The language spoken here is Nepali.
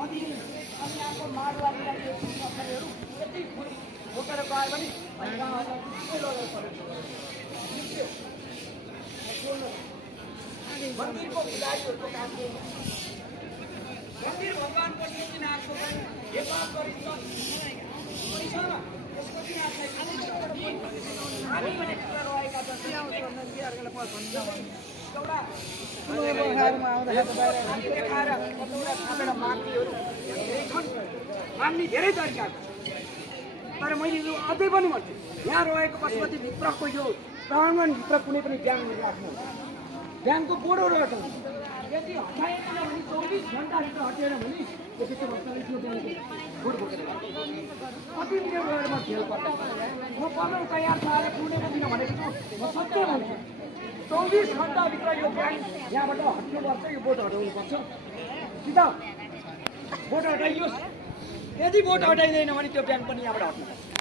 अनि यहाँको माडवारीलाई सरकारहरू यति बोकेर गयो भने गाउँहरूलाई के लगाइ परेको मन्दिरको पुजारीहरूको काम के मन्दिर भगवानको सिद्धिनाथको हेरचाह गरिन्छ त्यसको दिन हामी भने कुरा रहेका छन् माग्ने धेरै तरिका तर मैले यो अझै पनि भन्छु यहाँ रहेको पशुपतिभित्रको यो प्राङ्गणभित्र कुनै पनि ब्याङ्क राख्नु ब्याङ्कको बोर्डहरू हटाउनु यदि हटाएन भने 24 घन्टाभित्र हटेन भने त्यसको भोट बोकेर कति मिनट गएर म खेल पर्छ म पढ्न तयार छ आज कुनै दिन भनेको छु म सत्य भन्छु 24 घन्टाभित्र यो ब्याङ्क यहाँबाट हट्नुपर्छ यो बोट हटाउनुपर्छ कि त बोट हटाइयोस् यदि बोट हटाइँदैन भने त्यो ब्याङ्क पनि यहाँबाट हट्नुपर्छ